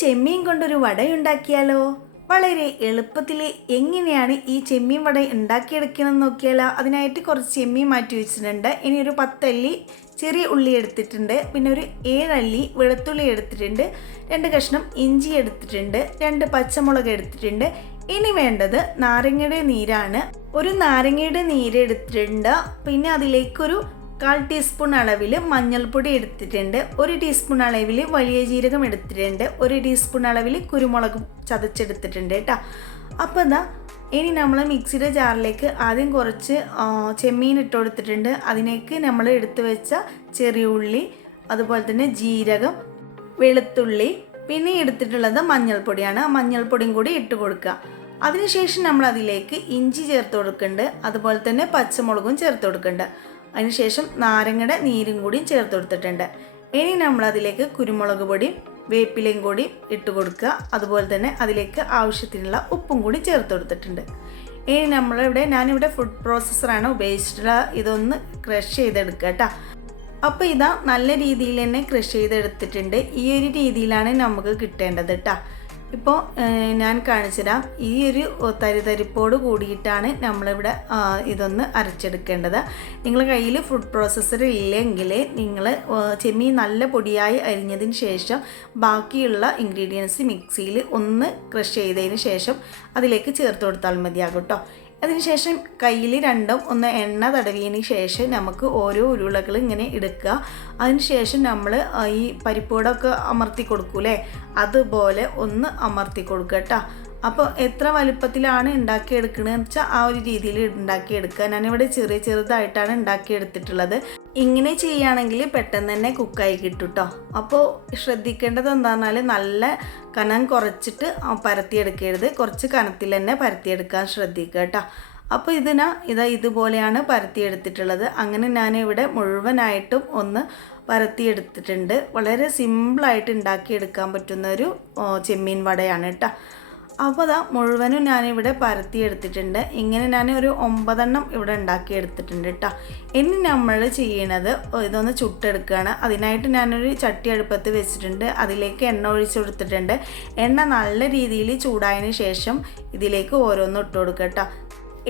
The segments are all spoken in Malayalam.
ചെമ്മീൻ കൊണ്ടൊരു വടയുണ്ടാക്കിയാലോ? വളരെ എളുപ്പത്തിൽ എങ്ങനെയാണ് ഈ ചെമ്മീൻ വട ഉണ്ടാക്കിയെടുക്കണമെന്ന് നോക്കിയാലോ? അതിനായിട്ട് കുറച്ച് ചെമ്മീൻ മാറ്റി വെച്ചിട്ടുണ്ട്. ഇനി ഒരു 10 അല്ലി ചെറിയ ഉള്ളി എടുത്തിട്ടുണ്ട്. പിന്നെ ഒരു 7 അല്ലി വെളുത്തുള്ളി എടുത്തിട്ടുണ്ട്. 2 കഷ്ണം ഇഞ്ചി എടുത്തിട്ടുണ്ട്. 2 പച്ചമുളക് എടുത്തിട്ടുണ്ട്. ഇനി വേണ്ടത് നാരങ്ങയുടെ നീരാണ്. ഒരു നാരങ്ങയുടെ നീര് എടുത്തിട്ടുണ്ട്. പിന്നെ അതിലേക്കൊരു 1/4 ടീസ്പൂൺ അളവിൽ മഞ്ഞൾപ്പൊടി എടുത്തിട്ടുണ്ട്. 1 ടീസ്പൂൺ അളവിൽ വലിയ ജീരകം എടുത്തിട്ടുണ്ട്. 1 ടീസ്പൂൺ അളവിൽ കുരുമുളക് ചതച്ചെടുത്തിട്ടുണ്ട് കേട്ടോ. അപ്പോൾ ഇതാ ഇനി നമ്മൾ മിക്സിയുടെ ജാറിലേക്ക് ആദ്യം കുറച്ച് ചെമ്മീൻ ഇട്ട് കൊടുത്തിട്ടുണ്ട്. അതിലേക്ക് നമ്മൾ എടുത്തു വെച്ച ചെറിയ ഉള്ളി, അതുപോലെ തന്നെ ജീരകം, വെളുത്തുള്ളി, പിന്നെ എടുത്തിട്ടുള്ളത് മഞ്ഞൾപ്പൊടിയാണ്. ആ മഞ്ഞൾപ്പൊടിയും കൂടി ഇട്ട് കൊടുക്കുക. അതിനുശേഷം നമ്മൾ അതിലേക്ക് ഇഞ്ചി ചേർത്ത് കൊടുക്കുന്നുണ്ട്. അതുപോലെ തന്നെ പച്ചമുളകും ചേർത്ത് കൊടുക്കുന്നുണ്ട്. അതിനുശേഷം നാരങ്ങയുടെ നീരും കൂടി ചേർത്ത് കൊടുത്തിട്ടുണ്ട്. ഇനി നമ്മൾ അതിലേക്ക് കുരുമുളക് പൊടിയും വേപ്പിലയും കൂടി ഇട്ട് കൊടുക്കുക. അതുപോലെ തന്നെ അതിലേക്ക് ആവശ്യത്തിനുള്ള ഉപ്പും കൂടി ചേർത്ത് കൊടുത്തിട്ടുണ്ട്. ഇനി ഞാനിവിടെ ഫുഡ് പ്രോസസ്സറാണ് ഉപയോഗിച്ചിട്ടുള്ള. ഇതൊന്ന് ക്രഷ് ചെയ്തെടുക്കുക കേട്ടോ. അപ്പോൾ ഇതാ നല്ല രീതിയിൽ തന്നെ ക്രഷ് ചെയ്തെടുത്തിട്ടുണ്ട്. ഈ ഒരു രീതിയിലാണ് നമുക്ക് കിട്ടേണ്ടത് കേട്ടോ. ഇപ്പോൾ ഞാൻ കാണിച്ചുതരാം. ഈ ഒരു തരിതരിപ്പോട് കൂടിയിട്ടാണ് നമ്മളിവിടെ ഇതൊന്ന് അരച്ചെടുക്കേണ്ടത്. നിങ്ങളുടെ കയ്യിൽ ഫുഡ് പ്രോസസ്സർ ഇല്ലെങ്കിൽ നിങ്ങൾ ചെമ്മീൻ നല്ല പൊടിയായി അരിഞ്ഞതിന് ശേഷം ബാക്കിയുള്ള ഇൻഗ്രീഡിയൻസ് മിക്സിയിൽ ഒന്ന് ക്രഷ് ചെയ്തതിന് ശേഷം അതിലേക്ക് ചേർത്ത് കൊടുത്താൽ മതിയാകും കേട്ടോ. അതിനുശേഷം കയ്യിൽ ഒന്ന് എണ്ണ തടവിയതിന് ശേഷം നമുക്ക് ഓരോ ഉരുളകൾ ഇങ്ങനെ എടുക്കുക. അതിനുശേഷം നമ്മൾ ഈ പരിപ്പോടൊക്കെ അമർത്തി കൊടുക്കൂലേ, അതുപോലെ ഒന്ന് അമർത്തി കൊടുക്കുക കേട്ടോ. അപ്പോൾ എത്ര വലുപ്പത്തിലാണ് ഉണ്ടാക്കിയെടുക്കണമെന്ന് വെച്ചാൽ ആ ഒരു രീതിയിൽ ഉണ്ടാക്കിയെടുക്കുക. ഞാനിവിടെ ചെറുതായിട്ടാണ് ഉണ്ടാക്കിയെടുത്തിട്ടുള്ളത്. ഇങ്ങനെ ചെയ്യുകയാണെങ്കിൽ പെട്ടെന്ന് തന്നെ കുക്കായി കിട്ടും കേട്ടോ. അപ്പോൾ ശ്രദ്ധിക്കേണ്ടത് എന്താണെന്ന് പറഞ്ഞാൽ നല്ല കനം കുറച്ചിട്ട് പരത്തിയെടുക്കരുത്. കുറച്ച് കനത്തിൽ തന്നെ പരത്തിയെടുക്കാൻ ശ്രദ്ധിക്കുക കേട്ടോ. അപ്പോൾ ഇതുപോലെയാണ് പരത്തിയെടുത്തിട്ടുള്ളത്. അങ്ങനെ ഞാനിവിടെ മുഴുവനായിട്ടും ഒന്ന് പരത്തിയെടുത്തിട്ടുണ്ട്. വളരെ സിമ്പിളായിട്ട് ഉണ്ടാക്കിയെടുക്കാൻ പറ്റുന്നൊരു ചെമ്മീൻ വടയാണ് കേട്ടോ. അപ്പോൾ മുഴുവനും ഞാനിവിടെ പരത്തിയെടുത്തിട്ടുണ്ട്. ഇങ്ങനെ ഞാൻ ഒരു 9 എണ്ണം ഇവിടെ ഉണ്ടാക്കിയെടുത്തിട്ടുണ്ട് കേട്ടോ. ഇനി നമ്മൾ ചെയ്യണത് ഇതൊന്ന് ചുട്ടെടുക്കുകയാണ്. അതിനായിട്ട് ഞാനൊരു ചട്ടി അടുപ്പത്ത് വെച്ചിട്ടുണ്ട്. അതിലേക്ക് എണ്ണ ഒഴിച്ചു കൊടുത്തിട്ടുണ്ട്. എണ്ണ നല്ല രീതിയിൽ ചൂടായതിന് ശേഷം ഇതിലേക്ക് ഓരോന്നും ഇട്ട് കൊടുക്കുക കേട്ടോ.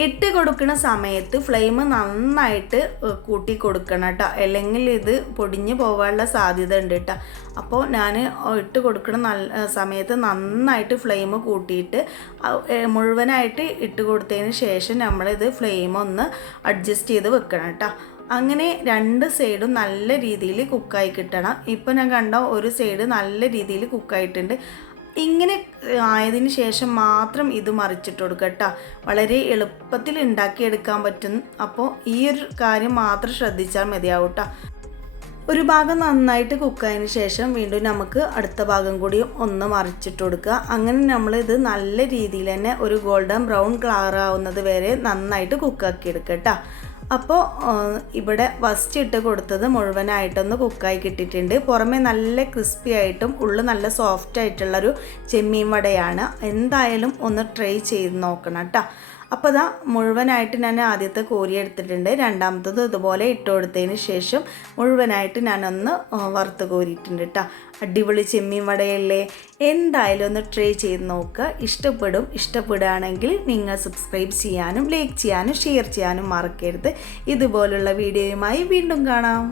ഇട്ട് കൊടുക്കുന്ന സമയത്ത് ഫ്ലെയിം നന്നായിട്ട് കൂട്ടി കൊടുക്കണം കേട്ടോ, അല്ലെങ്കിൽ ഇത് പൊടിഞ്ഞു പോകാനുള്ള സാധ്യത ഉണ്ട് കേട്ടോ. അപ്പോൾ ഞാൻ ഇട്ട് കൊടുക്കുന്ന സമയത്ത് നന്നായിട്ട് ഫ്ലെയിം കൂട്ടിയിട്ട് മുഴുവനായിട്ട് ഇട്ട് കൊടുത്തതിന് ശേഷം നമ്മളിത് ഫ്ലെയിം ഒന്ന് അഡ്ജസ്റ്റ് ചെയ്ത് വെക്കണം കേട്ടോ. അങ്ങനെ 2 സൈഡും നല്ല രീതിയിൽ കുക്കായി കിട്ടണം. ഇപ്പോൾ ഞാൻ കണ്ട ഒരു സൈഡ് നല്ല രീതിയിൽ കുക്കായിട്ടുണ്ട്. ഇങ്ങനെ ആയതിനു ശേഷം മാത്രം ഇത് മറിച്ചിട്ട് കൊടുക്കുക കേട്ടോ. വളരെ എളുപ്പത്തിൽ ഉണ്ടാക്കിയെടുക്കാൻ പറ്റും. അപ്പോൾ ഈ ഒരു കാര്യം മാത്രം ശ്രദ്ധിച്ചാൽ മതിയാവും കേട്ടോ. ഒരു ഭാഗം നന്നായിട്ട് കുക്കായതിന് ശേഷം വീണ്ടും നമുക്ക് അടുത്ത ഭാഗം കൂടിയും ഒന്ന് മറിച്ചിട്ട് കൊടുക്കുക. അങ്ങനെ നമ്മളിത് നല്ല രീതിയിൽ തന്നെ ഒരു ഗോൾഡൻ ബ്രൗൺ കളർ ആവുന്നത് വരെ നന്നായിട്ട് കുക്കാക്കി എടുക്കുക കേട്ടോ. അപ്പോൾ ഇവിടെ ഫസ്റ്റ് ഇട്ട് കൊടുത്തത് മുഴുവനായിട്ടൊന്ന് കുക്കായി കിട്ടിയിട്ടുണ്ട്. പുറമെ നല്ല ക്രിസ്പി ആയിട്ടും ഉള്ളിൽ നല്ല സോഫ്റ്റ് ആയിട്ടുള്ളൊരു ചെമ്മീൻ വടയാണ്. എന്തായാലും ഒന്ന് ട്രൈ ചെയ്ത് നോക്കണം കേട്ടോ. അപ്പോൾ മുഴുവനായിട്ട് ഞാൻ ആദ്യത്തെ കോരി എടുത്തിട്ടുണ്ട്. രണ്ടാമത്തത് ഇതുപോലെ ഇട്ട് കൊടുത്തതിന് ശേഷം മുഴുവനായിട്ട് ഞാനൊന്ന് വറുത്ത് കോരിയിട്ടുണ്ട് കേട്ടോ. അടിപൊളി ചെമ്മീൻ വടയല്ലേ? എന്തായാലും ഒന്ന് ട്രൈ ചെയ്ത് നോക്കുക. ഇഷ്ടപ്പെടുകയാണെങ്കിൽ നിങ്ങൾ സബ്സ്ക്രൈബ് ചെയ്യാനും ലൈക്ക് ചെയ്യാനും ഷെയർ ചെയ്യാനും മറക്കരുത്. ഇതുപോലുള്ള വീഡിയോയുമായി വീണ്ടും കാണാം.